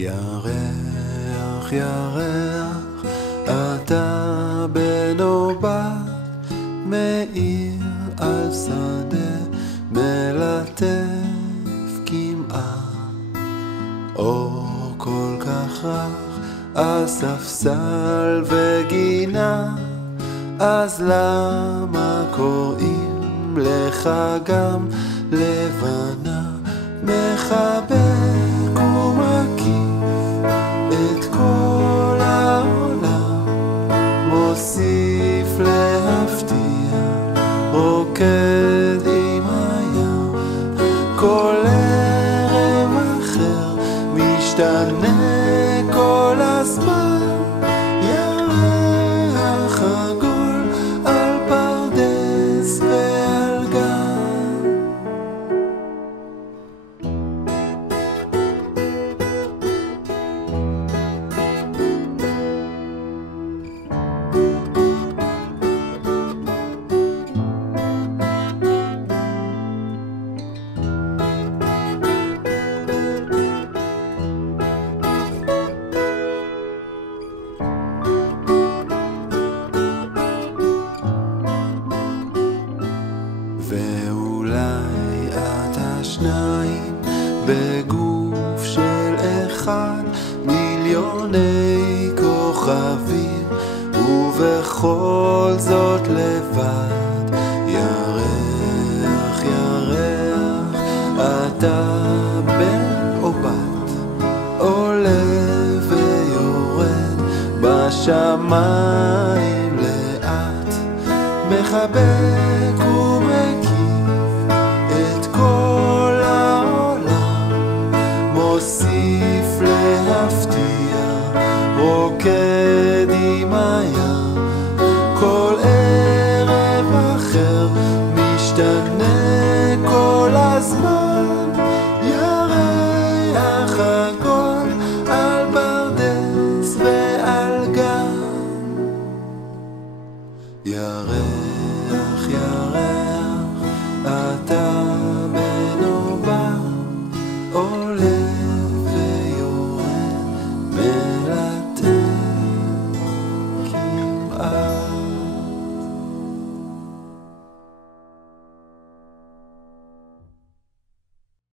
ירח, ירח, אתה בן או בת, מאיר על שדה, מלטף כמעה. אור כל כך רך, על ספסל וגינה, אז למה קוראים לך גם לבנה? מחבק ומקיף את כל העולם, מוסיף להפתיע, רוקד עם הים. כל ערב אחר משתנה כל הזמן, ירח עגול על פרדס ועל גן. ואולי את השניים בגוף של אחד, מיליוני כוכבים, ובכל זאת לבד. ירח, ירח, אתה בן או בת, עולה ויורד בשמיים לאט, מחבק ומקיף את כל העולם, מוסיף